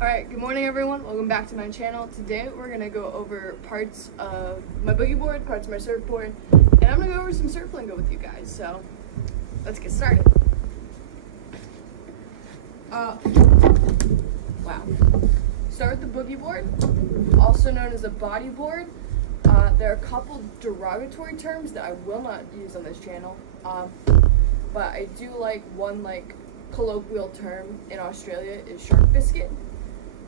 Alright, good morning everyone. Welcome back to my channel. Today we're going to go over parts of my boogie board, parts of my surfboard, and I'm going to go over some surf lingo with you guys. So, let's get started. Wow. Start with the boogie board, also known as a body board. There are a couple derogatory terms that I will not use on this channel, but I do like one colloquial term in Australia is shark biscuit.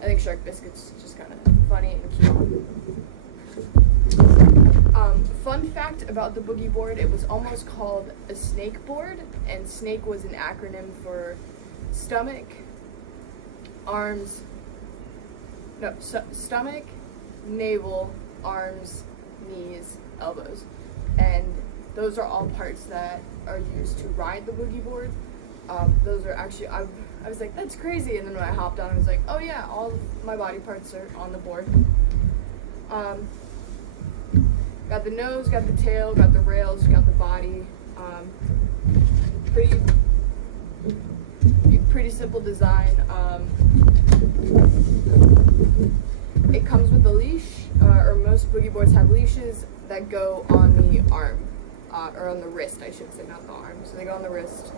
I think shark biscuit's just kind of funny and cute. Fun fact about the boogie board, it was almost called a snake board, and snake was an acronym for stomach, navel, arms, knees, elbows. And those are all parts that are used to ride the boogie board. Those are actually, I was like, that's crazy, and then when I hopped on, I was like, oh yeah, all of my body parts are on the board. Got the nose, got the tail, got the rails, got the body. Pretty simple design. It comes with a leash, or most boogie boards have leashes that go on the arm, or on the wrist, I should say, not the arm. So they go on the wrist.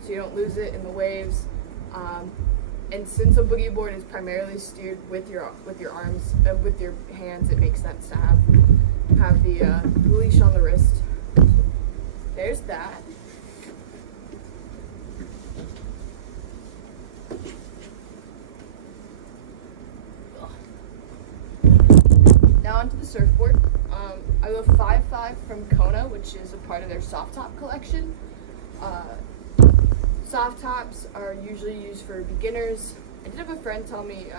So you don't lose it in the waves. And since a boogie board is primarily steered with your arms, with your hands, it makes sense to have the leash on the wrist. There's that. Now onto the surfboard. I have a 5.5 from Kona, which is a part of their soft top collection. Soft tops are usually used for beginners. I did have a friend tell me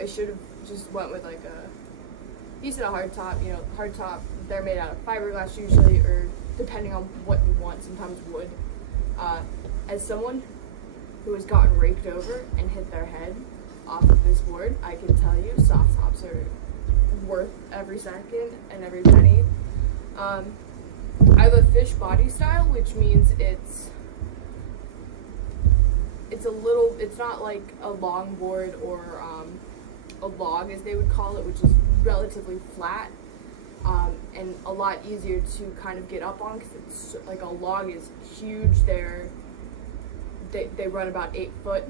I should have just went with he said a hard top. You know, hard top, they're made out of fiberglass usually, or depending on what you want, sometimes wood. As someone who has gotten raked over and hit their head off of this board, I can tell you soft tops are worth every second and every penny. I have a fish body style, which means it's not like a longboard or a log, as they would call it, which is relatively flat and a lot easier to kind of get up on, because it's like a log is huge. They run about 8 foot.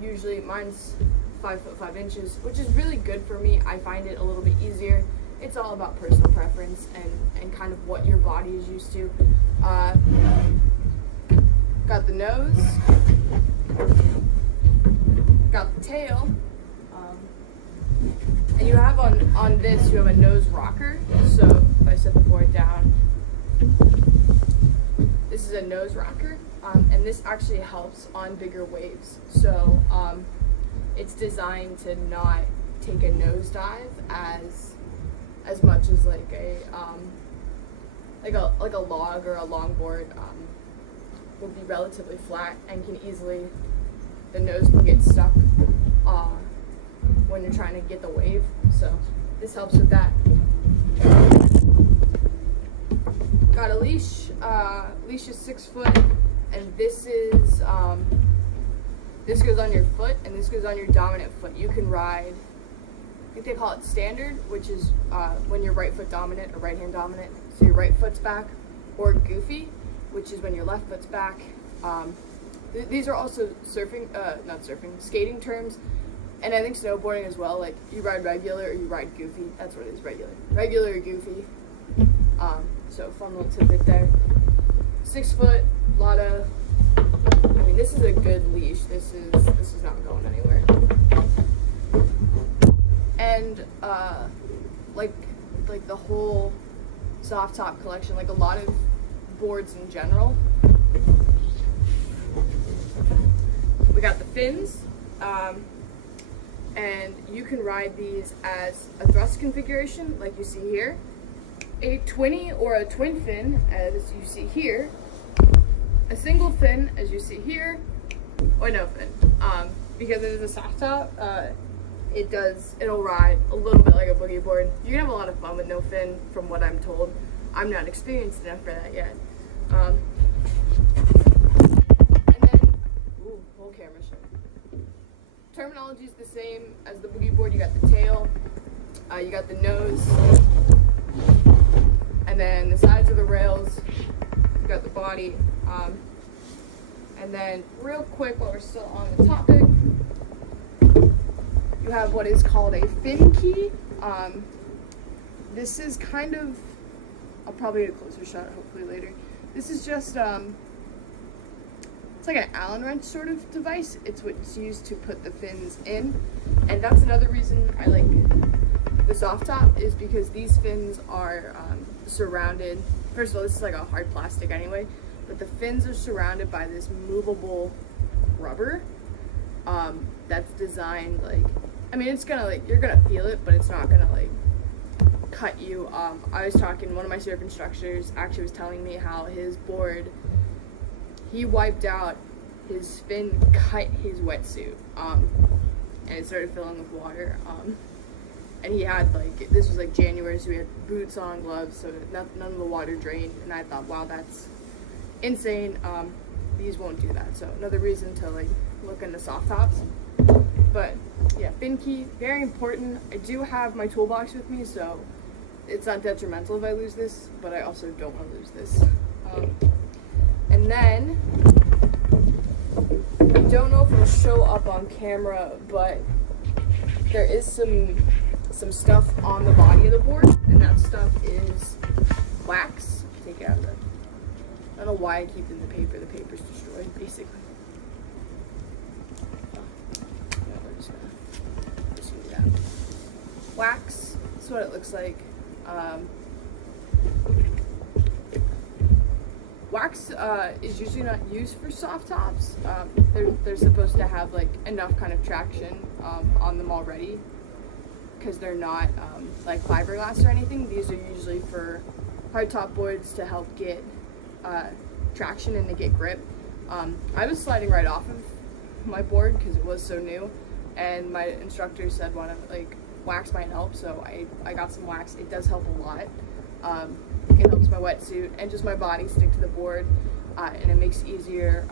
Usually mine's 5 foot 5 inches, which is really good for me. I find it a little bit easier. It's all about personal preference and kind of what your body is used to. Got the nose, got the tail, and you have on this, you have a nose rocker. So if I set the board down, this is a nose rocker, and this actually helps on bigger waves. So it's designed to not take a nosedive as much as like a log or a longboard will be relatively flat and can easily, the nose can get stuck when you're trying to get the wave. So this helps with that. Got a leash. Leash is 6 foot, and this is this goes on your foot, and this goes on your dominant foot. You can ride, I think they call it standard, which is when you're right foot dominant or right hand dominant, so your right foot's back, or goofy, which is when your left foot's back. These are also skating terms, and I think snowboarding as well. Like, you ride regular or you ride goofy. That's what it is, regular or goofy. So fun little tidbit there. 6 foot, this is a good leash. This is not going anywhere. And like the whole soft top collection, like a lot of boards in general, we got the fins, and you can ride these as a thrust configuration, like you see here, a twinny or a twin fin, as you see here, a single fin, as you see here, or no fin. Because it is a soft top, it'll ride a little bit like a boogie board. You can have a lot of fun with no fin, from what I'm told. I'm not experienced enough for that yet. And then, whole camera shot. terminology is the same as the boogie board. You got the tail, you got the nose, and then the sides of the rails, you got the body. And then real quick, while we're still on the topic, you have what is called a fin key. This is kind of, I'll probably get a closer shot hopefully later. This is just, it's like an Allen wrench sort of device. It's what's used to put the fins in. And that's another reason I like the soft top, is because these fins are surrounded, first of all, this is like a hard plastic anyway, but the fins are surrounded by this movable rubber that's designed like, I mean, it's gonna like, you're gonna feel it, but it's not gonna like cut you. I was talking, one of my surf instructors actually was telling me how his board, he wiped out, his fin cut his wetsuit, and it started filling with water. And he had like, this was like January, so we had boots on, gloves, so none of the water drained. And I thought, wow, that's insane. These won't do that. So another reason to like look into soft tops. But yeah, fin key, very important. I do have my toolbox with me, so it's not detrimental if I lose this, but I also don't want to lose this. And then, I don't know if it'll show up on camera, but there is some stuff on the body of the board, and that stuff is wax. Take it out of the, I don't know why I keep it in the paper. The paper's destroyed, basically. Wax, that's what it looks like. Wax is usually not used for soft tops. They're supposed to have like enough kind of traction on them already, because they're not like fiberglass or anything. These are usually for hardtop boards to help get traction and to get grip. I was sliding right off of my board because it was so new, and my instructor said like wax might help, so I got some wax. It does help a lot. It helps my wetsuit and just my body stick to the board, and it makes it easier,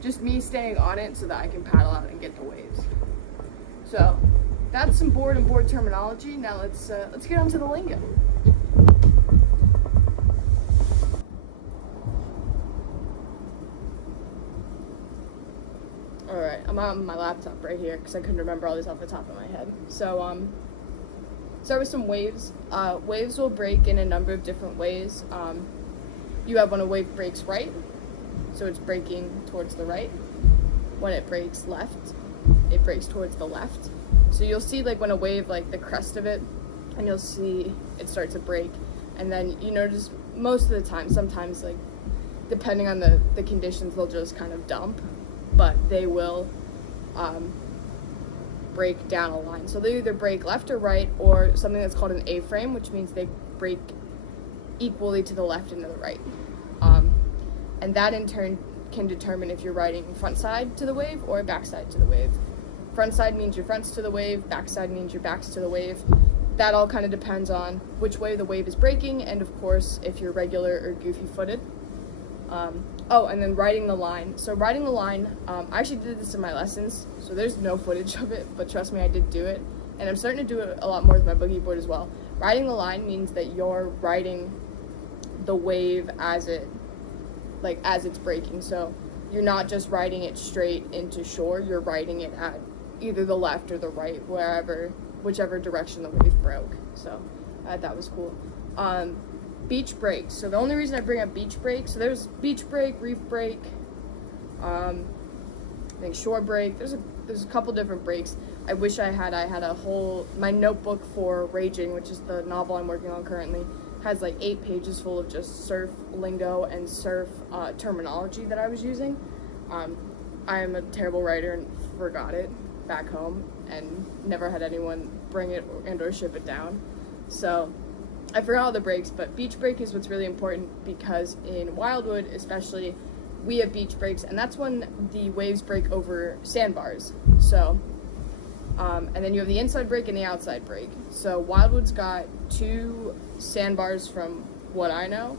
just me staying on it so that I can paddle out and get the waves. So that's some board and board terminology. Now let's get on to the lingo. Alright, I'm on my laptop right here because I couldn't remember all this off the top of my head. So, start with some waves. Waves will break in a number of different ways. You have when a wave breaks right, so it's breaking towards the right. When it breaks left, it breaks towards the left. So you'll see like when a wave, like the crest of it, and you'll see it start to break. And then you notice most of the time, sometimes like depending on the conditions, they'll just kind of dump, but they will break down a line. So they either break left or right, or something that's called an A-frame, which means they break equally to the left and to the right. And that in turn can determine if you're riding front side to the wave or back side to the wave. Front side means your front's to the wave, back side means your back's to the wave. That all kind of depends on which way the wave is breaking, and of course if you're regular or goofy footed. Oh, and then riding the line. So riding the line, I actually did this in my lessons, so there's no footage of it, but trust me, I did do it. And I'm starting to do it a lot more with my boogie board as well. Riding the line means that you're riding the wave as it's breaking. So you're not just riding it straight into shore, you're riding it at either the left or the right, whichever direction the wave broke. So that was cool. Beach breaks. So the only reason I bring up beach break, so there's beach break, reef break, I think shore break. There's a couple different breaks. I wish I had my notebook for Raging, which is the novel I'm working on currently, has like 8 pages full of just surf lingo and surf terminology that I was using. I am a terrible writer and forgot it back home and never had anyone bring it and or ship it down. So I forgot all the breaks, but beach break is what's really important, because in Wildwood especially, we have beach breaks, and that's when the waves break over sandbars. So, and then you have the inside break and the outside break. So Wildwood's got 2 sandbars from what I know.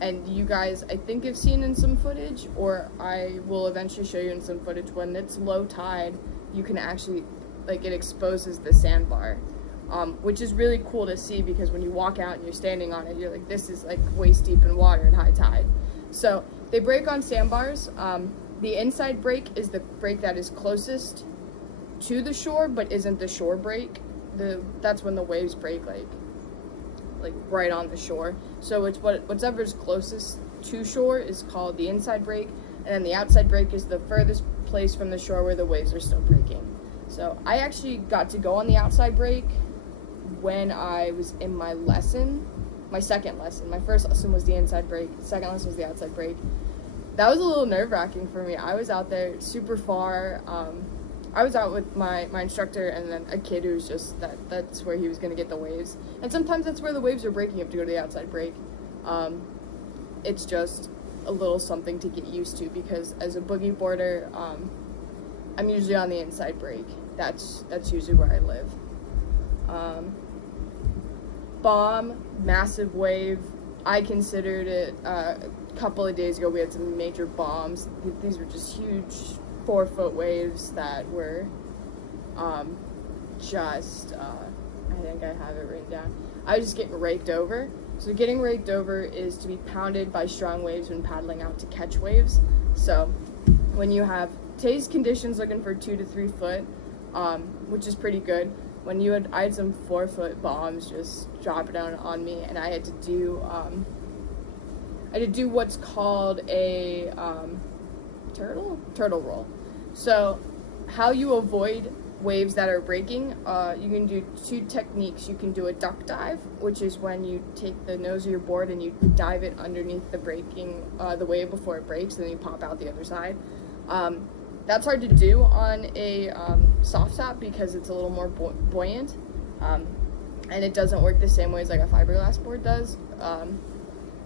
and you guys, I think, have seen in some footage, or I will eventually show you in some footage, when it's low tide, you can actually, like, it exposes the sandbar, which is really cool to see, because when you walk out and you're standing on it, you're like, this is like waist deep in water at high tide. So they break on sandbars. The inside break is the break that is closest to the shore, but isn't the shore break. That's when the waves break like right on the shore. So it's whatever's closest to shore is called the inside break, and then the outside break is the furthest place from the shore where the waves are still breaking. So I actually got to go on the outside break when I was in my lesson, my second lesson. My first lesson was the inside break, second lesson was the outside break. That was a little nerve-wracking for me. I was out there super far. I was out with my instructor and then a kid who's just, that's where he was going to get the waves. And sometimes that's where the waves are breaking. You have to go to the outside break. It's just a little something to get used to, because as a boogie boarder, I'm usually on the inside break. That's usually where I live. Bomb, massive wave. I considered it a couple of days ago. We had some major bombs. These were just huge 4-foot waves that were I think I have it written down. I was just getting raked over. So getting raked over is to be pounded by strong waves when paddling out to catch waves. So when you have today's conditions looking for 2 to 3 foot, which is pretty good. I had some 4-foot bombs just drop down on me, and I had to do what's called a turtle roll. So how you avoid waves that are breaking, you can do 2 techniques. You can do a duck dive, which is when you take the nose of your board and you dive it underneath the wave before it breaks, and then you pop out the other side. That's hard to do on a soft top because it's a little more buoyant, and it doesn't work the same way as like a fiberglass board does.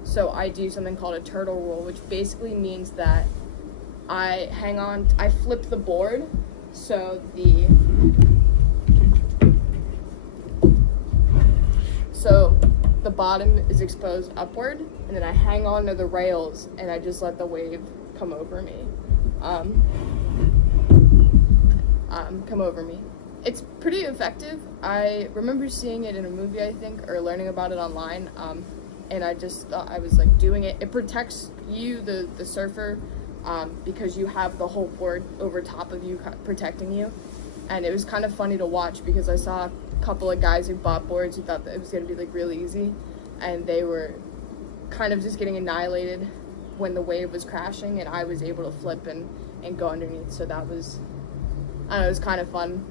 So I do something called a turtle roll, which basically means that I flip the board so the bottom is exposed upward, and then I hang on to the rails and I just let the wave come over me. It's pretty effective. I remember seeing it in a movie, I think, or learning about it online, and I just thought I was like doing it. It protects you, the surfer, because you have the whole board over top of you protecting you. And it was kind of funny to watch because I saw a couple of guys who bought boards who thought that it was going to be like really easy, and they were kind of just getting annihilated when the wave was crashing, and I was able to flip and go underneath. So that was, I don't know, it was kind of fun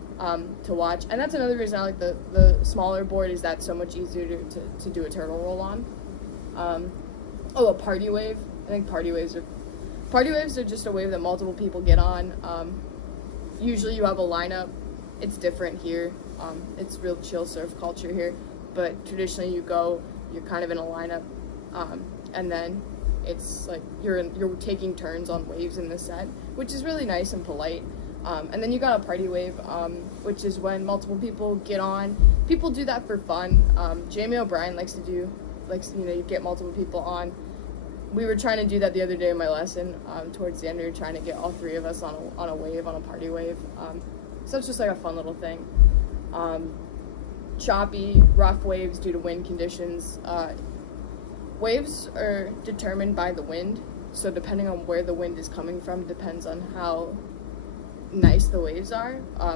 to watch. And that's another reason I like the smaller board, is that so much easier to do a turtle roll on. A party wave. I think party waves are just a wave that multiple people get on. Usually you have a lineup. It's different here. It's real chill surf culture here, but traditionally you're kind of in a lineup, and then it's like you're taking turns on waves in the set, which is really nice and polite. And then you got a party wave, which is when multiple people get on. People do that for fun. Jamie O'Brien likes you get multiple people on. We were trying to do that the other day in my lesson. Towards the end, we were trying to get all 3 of us on a wave, on a party wave. So it's just like a fun little thing. Choppy, rough waves due to wind conditions. Waves are determined by the wind, so depending on where the wind is coming from depends on how nice the waves are,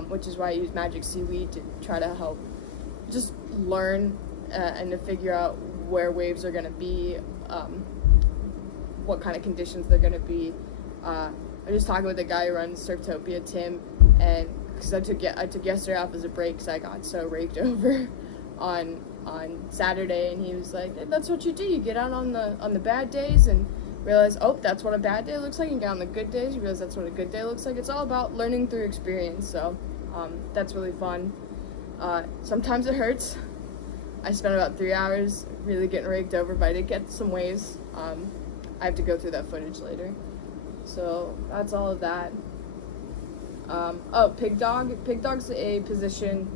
which is why I use magic seaweed to try to help just learn and to figure out where waves are going to be, what kind of conditions they're going to be. I was just talking with a guy who runs Surftopia, Tim, and because I took yesterday off as a break because I got so raked over on Saturday, and he was like, that's what you do, you get out on the bad days and realize, oh, that's what a bad day looks like, and get on the good days, you realize that's what a good day looks like. It's all about learning through experience, so that's really fun. Sometimes it hurts. I spent about 3 hours really getting raked over, but I did get some waves. I have to go through that footage later. So that's all of that. Pig dog. Pig dog's a position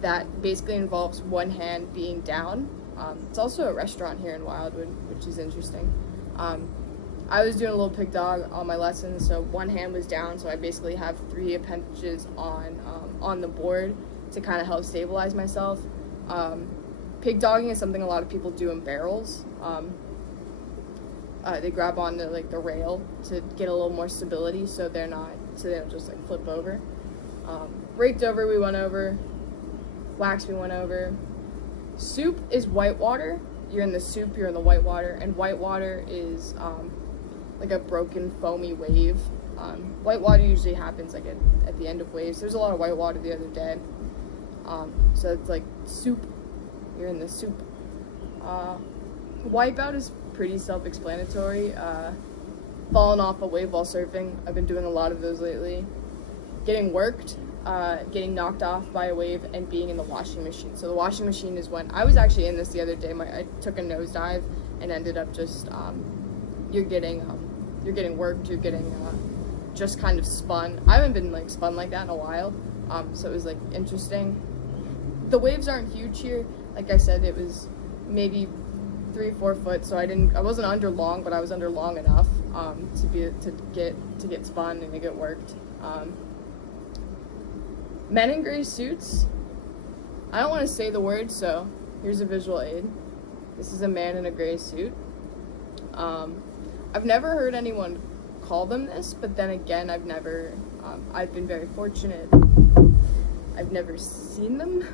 that basically involves one hand being down It's also a restaurant here in Wildwood, which is interesting. I was doing a little pig dog on my lessons, so one hand was down, so I basically have 3 appendages on the board to kind of help stabilize myself. Pig dogging is something a lot of people do in barrels. They grab on the rail to get a little more stability, so they don't just like flip over. Raked over, we went over. Wax, we went over. Soup is whitewater. You're in the soup, you're in the whitewater, and whitewater is like a broken foamy wave. Whitewater usually happens like at the end of waves. There's a lot of whitewater the other day. So it's like soup, you're in the soup. Wipeout is pretty self-explanatory. Falling off a wave while surfing. I've been doing a lot of those lately. Getting worked, getting knocked off by a wave, and being in the washing machine. So the washing machine is when I was actually in this the other day. I took a nosedive and ended up just you're getting worked. You're getting just kind of spun. I haven't been like spun like that in a while. So it was like interesting. The waves aren't huge here. Like I said, it was maybe 3-4 foot. So I wasn't under long, but I was under long enough to get spun and to get worked. Men in gray suits. I don't want to say the word, so here's a visual aid. This is a man in a gray suit. I've never heard anyone call them this, but then again, I've been very fortunate. I've never seen them.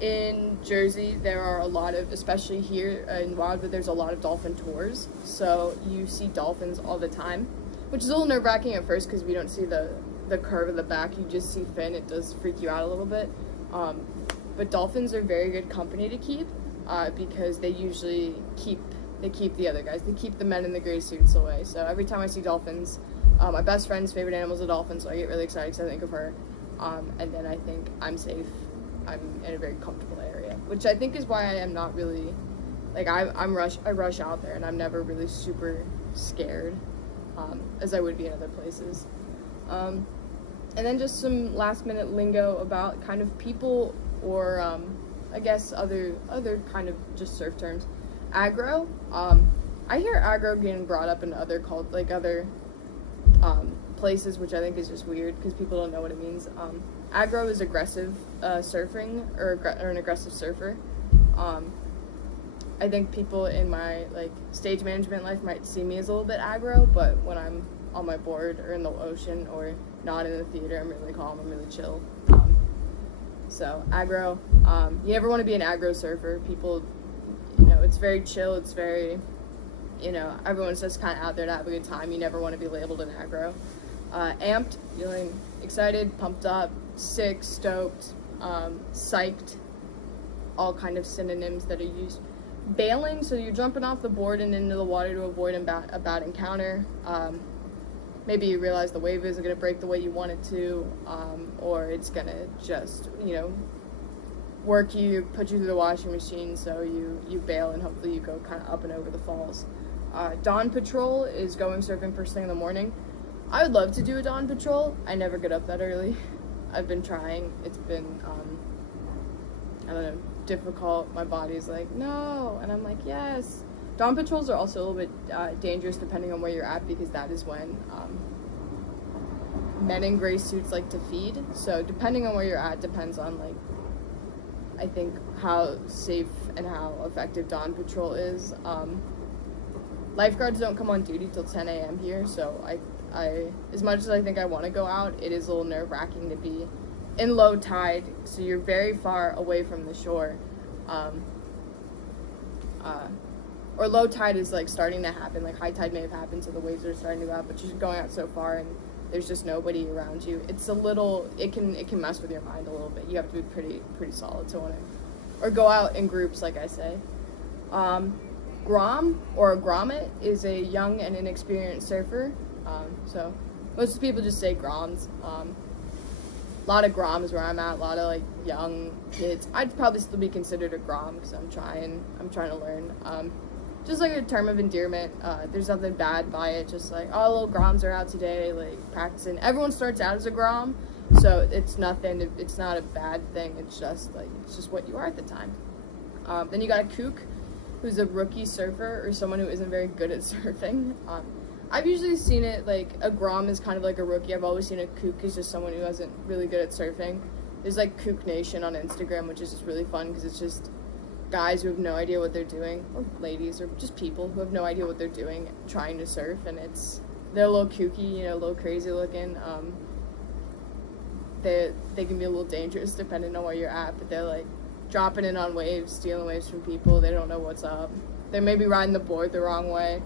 In Jersey, there are a lot of, especially here in Wildwood, there's a lot of dolphin tours. So you see dolphins all the time, which is a little nerve-wracking at first because we don't see the curve of the back. You just see fin. It does freak you out a little bit. But dolphins are very good company to keep because they usually keep the other guys. They keep the men in the gray suits away. So every time I see dolphins, my best friend's favorite animal is a dolphin, so I get really excited because I think of her. And then I think I'm safe. I'm in a very comfortable area, which I think is why I am not really, like, I rush out there, and I'm never really super scared as I would be in other places. And then just some last minute lingo about kind of people or I guess other kind of just surf terms. Aggro. I hear aggro getting brought up in other places, which I think is just weird because people don't know what it means. Aggro is aggressive surfing or an aggressive surfer. I think people in my stage management life might see me as a little bit aggro, but when I'm on my board or in the ocean or not in the theater, I'm really calm, I'm really chill. So aggro, you never want to be an aggro surfer. People, it's very chill, it's very, everyone's just kind of out there to have a good time. You never want to be labeled an aggro. Amped, feeling excited, pumped up, sick, stoked, psyched, all kind of synonyms that are used. Bailing, so you're jumping off the board and into the water to avoid a bad encounter. Maybe you realize the wave isn't going to break the way you want it to, or it's going to just, work you, put you through the washing machine, so you bail and hopefully you go kind of up and over the falls. Dawn patrol is going surfing first thing in the morning. I would love to do a dawn patrol. I never get up that early. I've been trying. It's been, I don't know, difficult. My body's like, no, and I'm like, yes. Dawn patrols are also a little bit dangerous depending on where you're at, because that is when men in gray suits like to feed. So depending on where you're at depends on I think how safe and how effective dawn patrol is. Lifeguards don't come on duty till 10 a.m. here, so I as much as I think I want to go out, it is a little nerve-wracking to be in low tide, so you're very far away from the shore. Or low tide is starting to happen, high tide may have happened, so the waves are starting to go out, but you're going out so far and there's just nobody around you. It's a little, it can mess with your mind a little bit. You have to be pretty solid to want to, or go out in groups, like I say. Grom or a grommet is a young and inexperienced surfer. So most people just say groms. A lot of groms where I'm at, a lot of young kids. I'd probably still be considered a grom because I'm trying to learn. Just a term of endearment. There's nothing bad by it. Just oh, little groms are out today, practicing. Everyone starts out as a grom, so it's nothing. It's not a bad thing. It's just what you are at the time. Then you got a kook, who's a rookie surfer or someone who isn't very good at surfing. I've usually seen it like a grom is kind of like a rookie. I've always seen a kook is just someone who isn't really good at surfing. There's like Kook Nation on Instagram, which is just really fun because it's just guys who have no idea what they're doing, or ladies, or just people who have no idea what they're doing trying to surf, and they're a little kooky, a little crazy looking. They can be a little dangerous depending on where you're at, but they're like dropping in on waves, stealing waves from people. They don't know what's up. They may be riding the board the wrong way.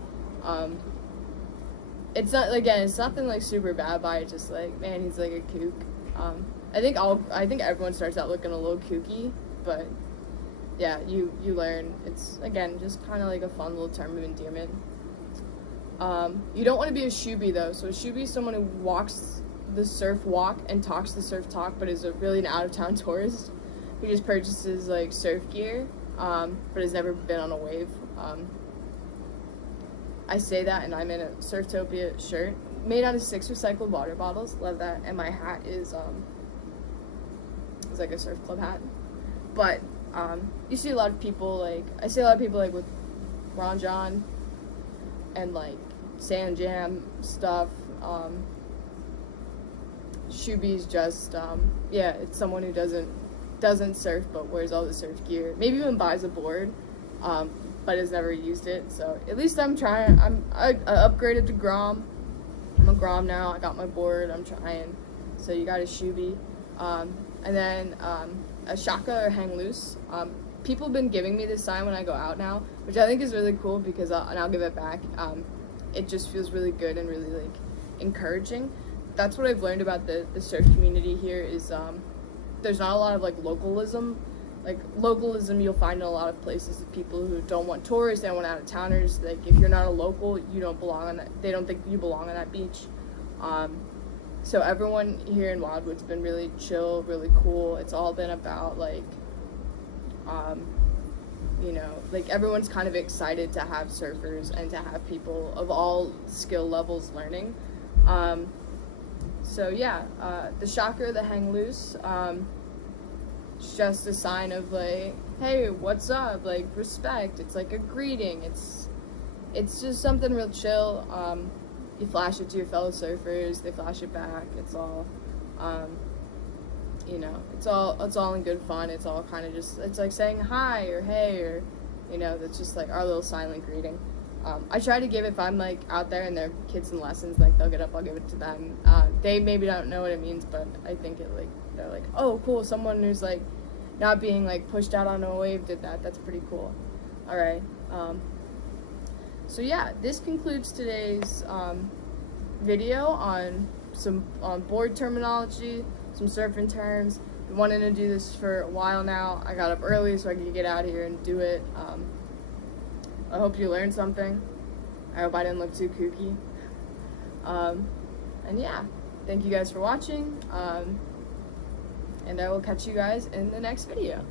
It's nothing like super bad by it. Just like, man, he's like a kook. I think everyone starts out looking a little kooky, but yeah, you learn. It's again just kind of like a fun little term of endearment. You don't want to be a shoebie though. So a shoebie is someone who walks the surf walk and talks the surf talk, but is really an out of town tourist who just purchases like surf gear, but has never been on a wave. I say that, and I'm in a Surftopia shirt made out of 6 recycled water bottles. Love that. And my hat is it's like a surf club hat. But you see a lot of people like with Ron John and like Sand Jam stuff. Shoebie's just it's someone who doesn't surf but wears all the surf gear. Maybe even buys a board, but has never used it. So at least I'm trying. I upgraded to Grom. I'm a Grom now. I got my board. I'm trying. So you got a shoebie, and then a shaka or hang loose. People have been giving me this sign when I go out now, which I think is really cool because I'll give it back. It just feels really good and really like encouraging. That's what I've learned about the surf community here is there's not a lot of like localism. Like localism you'll find in a lot of places of people who don't want tourists, they don't want out of towners. Like if you're not a local, you don't belong on that. They don't think you belong on that beach. So everyone here in Wildwood's been really chill, really cool. It's all been about like like everyone's kind of excited to have surfers and to have people of all skill levels learning. So yeah, the shocker, the hang loose, it's just a sign of like, hey, what's up? Like respect. It's like a greeting. It's just something real chill. You flash it to your fellow surfers. They flash it back. It's all, it's all in good fun. It's all kind of just, it's like saying hi or hey or, that's just like our little silent greeting. I try to give it if I'm like out there and there are kids in lessons, like they'll get up, I'll give it to them. They maybe don't know what it means, but I think they're like, oh cool, someone who's like not being like pushed out on a wave did that. That's pretty cool. All right. So yeah, this concludes today's video on board terminology, some surfing terms. Been wanting to do this for a while now. I got up early so I could get out here and do it. I hope you learned something. I hope I didn't look too kooky. And yeah, thank you guys for watching. And I will catch you guys in the next video.